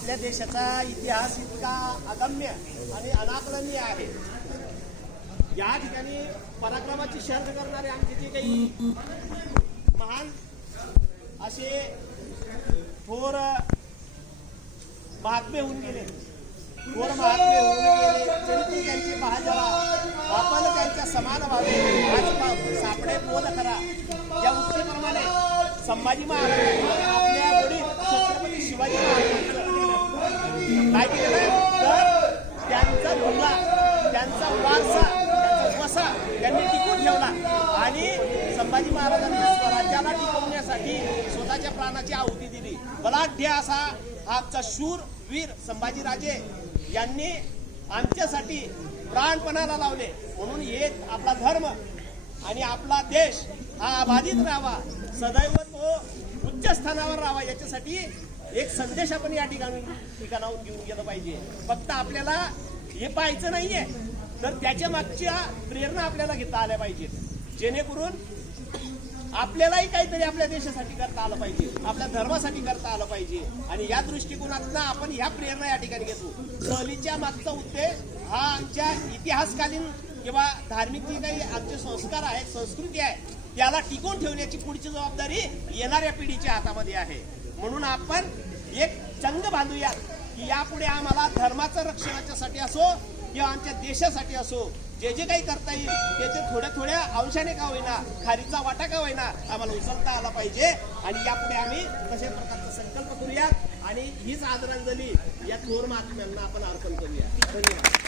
आपल्या देशाचा इतिहास इतका अगम्य आणि अनाकलनीय आहे. या ठिकाणी पराक्रमाची शर्थ करणारे आमचे जे काही महान असे थोर महात्मे होऊन गेले. थोर महात्मे होऊन गेले तरी ते त्यांचे महाजरा आपण त्यांच्या समान व्हावे आज सापडे बोल करा. या उक्तीप्रमाणे संभाजी महाराज आपल्या वडील छत्रपती शिवाजी महाराज काय केलेलं तर त्यांचा जुमला त्यांचा वारसा त्यांचा वसा त्यांनी टिकून ठेवला. आणि संभाजी महाराजांनी स्वराज्याला टिकवण्यासाठी स्वतःच्या प्राणाची आहुती दिली. बलाढ्य असा आमचा शूर वीर संभाजीराजे यांनी आमच्यासाठी प्राणपणाला लावले. म्हणून येत आपला धर्म आणि आपला देश हा अबाधित राहावा. सदैव तो उच्च स्थानावर राहावा. याच्यासाठी एक संदेश आपण या ठिकाणी ठिकाणाहून घेऊन गेलं पाहिजे. फक्त आपल्याला हे पाहायचं नाहीये तर त्याच्या मागच्या प्रेरणा आपल्याला घेता आल्या पाहिजेत. जेणेकरून आपल्यालाही काहीतरी आपल्या देशासाठी करता आलं पाहिजे आपल्या धर्मासाठी करता आलं पाहिजे. आणि या दृष्टिकोनातून आपण ह्या प्रेरणा या ठिकाणी घेतो. सहलीच्या मागचा उद्देश हा आमच्या इतिहासकालीन किंवा धार्मिक जे काही आमचे संस्कार आहेत संस्कृती आहे त्याला टिकवून ठेवण्याची पुढची जबाबदारी येणाऱ्या पिढीच्या हातामध्ये आहे. म्हणून आपण एक चंग बांधूया की यापुढे आम्हाला धर्माचं रक्षणाच्यासाठी असो किंवा आमच्या देशासाठी असो जे जे काही करता येईल त्याचे थोड्या थोड्या अंशाने का होईना खारीचा वाटा का होईना आम्हाला उचलता आला पाहिजे. आणि यापुढे आम्ही तशा प्रकारचा संकल्प करूया आणि हीच आदरांजली या थोर महात्म्यांना आपण अर्पण करूया. धन्यवाद.